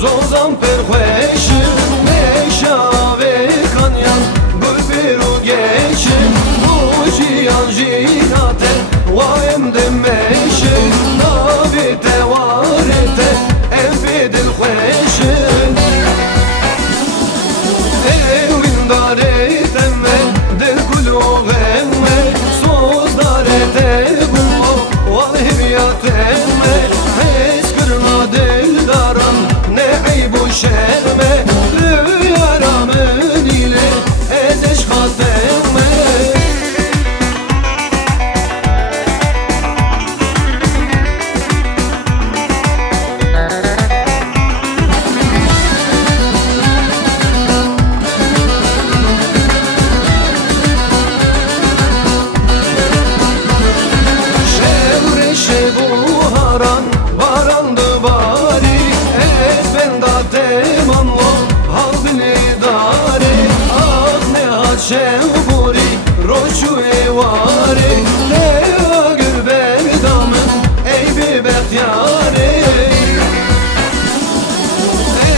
زوزم پر خوشم میشاوه کنیم گل برو گشم موجیان جیراته وایم دمشم نابی توارته افی دل خوشم اوین دارتم دل کلوغم سوز دارته بو والله بیاتم حس کرنا دل دارم bu şerme rüyaramın ile ezeş kateme şevre şevu haran varandı bari demanlo halbini dare ağne haçevuri roçu evari ne agır berdamın ey bir behtiyare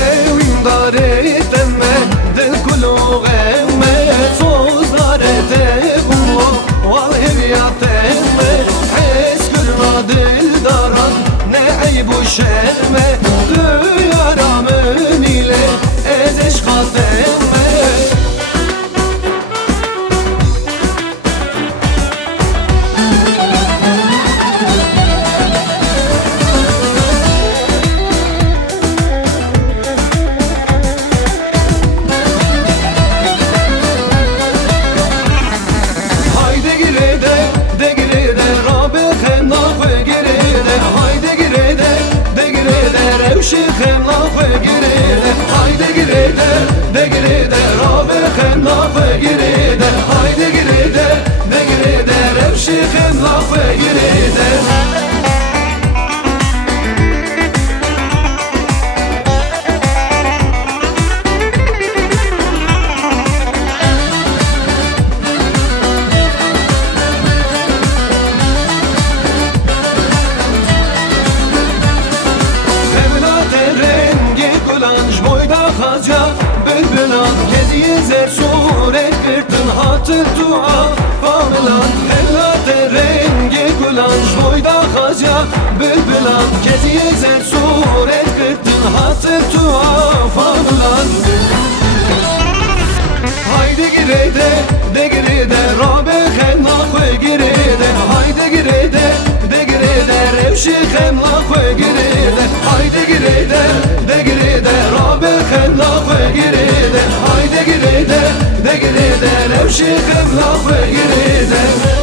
evin dare temme del kulu gemme sozare te bu val heviyatemme eskürma dil daran ne ey bu şerme yaramın ile ezeş kateme haydi gire de Rabbe kemna koy gire de haydi gire de revşi kemna koy gire de haydi gire de Rabbe kemna koy gire de haydi gire de revşi kemna koy gire de bülbülan kediye zer suret kırtın hatır dua familan evlate rengi kulanç boyda kaca bülbülan kediye zer suret kırtın hatır dua familan haydi gire de Rabbe kemna koy gire de haydi gire de revşi kemna koy gire de haydi gire de Rabbe kemna koy gire de haydi gire de revşi kemna koy gire de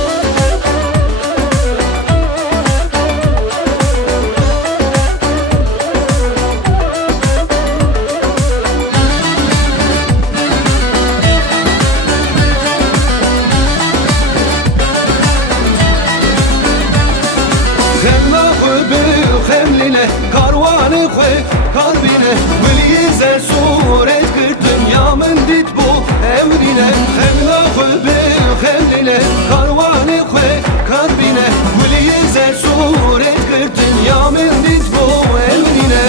karvanı koy kalbine Velize suret kırtın yamın dit bu emrine Hemla koy hemline karvanı koy kalbine Velize suret kırtın yamın dit bu emrine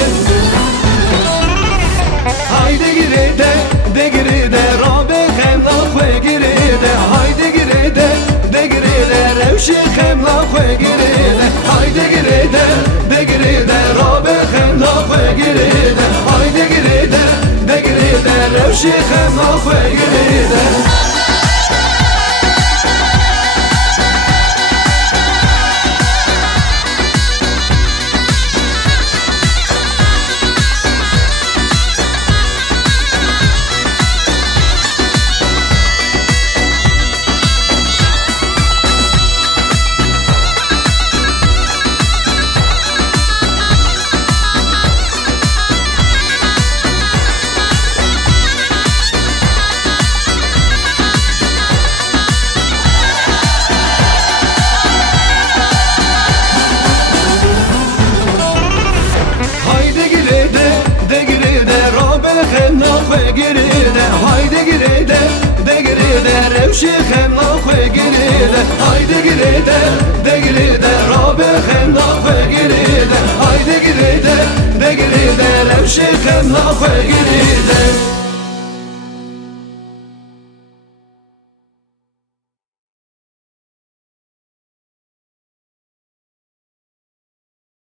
haydi gire de Rabbe kemla koy gire de haydi gire de revşi kemla koy gire de haydi gire de Rabbe girede haydi girede de girede revşi xemna xwe girede girede haydi girede de girede revşi xemna xwe girede haydi girede de girede rabe xemna xwe girede haydi girede de girede revşi xemna xwe girede